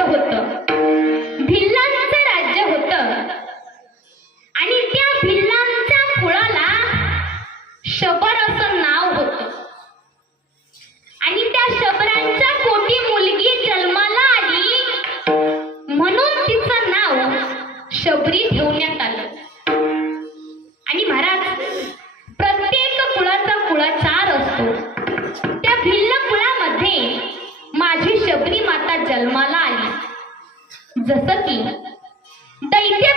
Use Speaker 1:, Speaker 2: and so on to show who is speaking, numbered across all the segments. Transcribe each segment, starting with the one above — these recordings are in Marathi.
Speaker 1: राज्य होतं. भिल्लांचं राज्य होत. आणि त्या भिल्लांच्या कुळाला शबर असं नाव होतं. आणि त्या शबरांच्या पोटी मुलगी जन्माला आली. म्हणून तिचं नाव शबरी जसं की दैत्य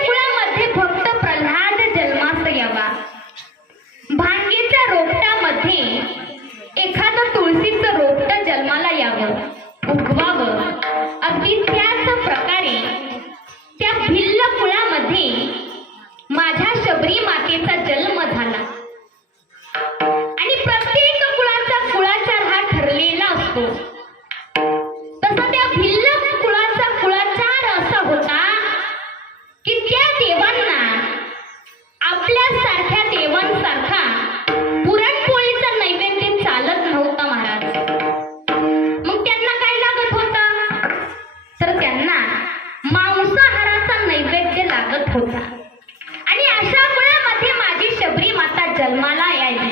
Speaker 1: जन्माला यायची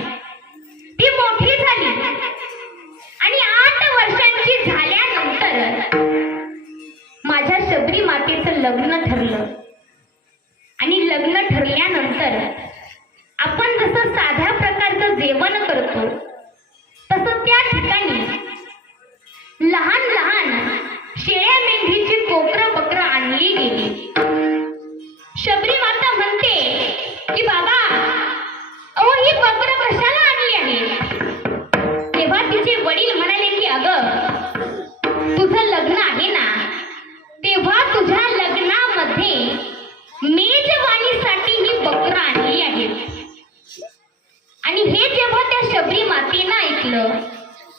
Speaker 1: ती मोठी झाली. आणि आठ वर्षांची झाल्यानंतर माझ्या शबरी मातेचं लग्न ठरलं. आणि लग्न ठरल्यानंतर आपण जसं साध्या प्रकारचं जेवण करतो तसं त्या ठिकाणी लहान आणि हे जेव्हा त्या शबरी मातेनं ऐकलं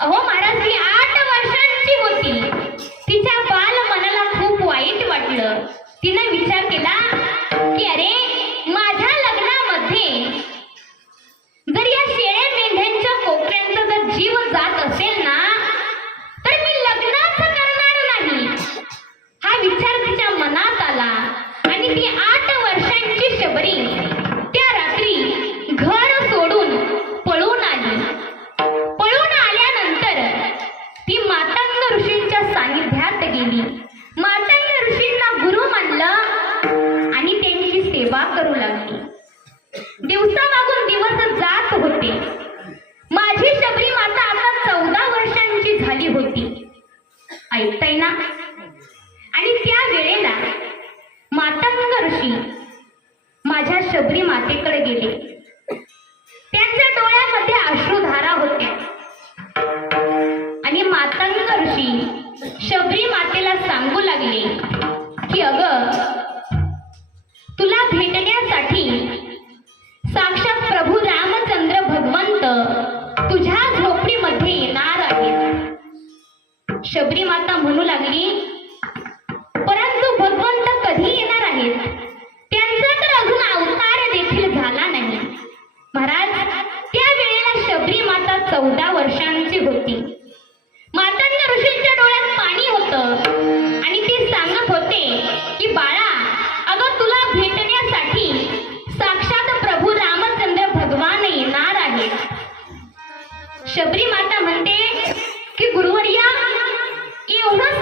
Speaker 1: अहो महाराज ती आठ वर्षांची होती. तिच्या बाल मनाला खूप वाईट वाटलं. तिनं विचार केला आणि त्या वेळेला मातंग ऋषी माझ्या शबरी मातेकडे गेले. त्यांच्या डोळ्यामध्ये अश्रुधारा होत्या. आणि मातंग ऋषी शबरी मातेला सांगू लागले की अगं तुला भेटण्यासाठी साक्षात प्रभू रामचंद्र भगवंत तुझ्या झोपडीमध्ये येणार आहेत. शबरी माता म्हणू लागली શબરી માતા મંદિર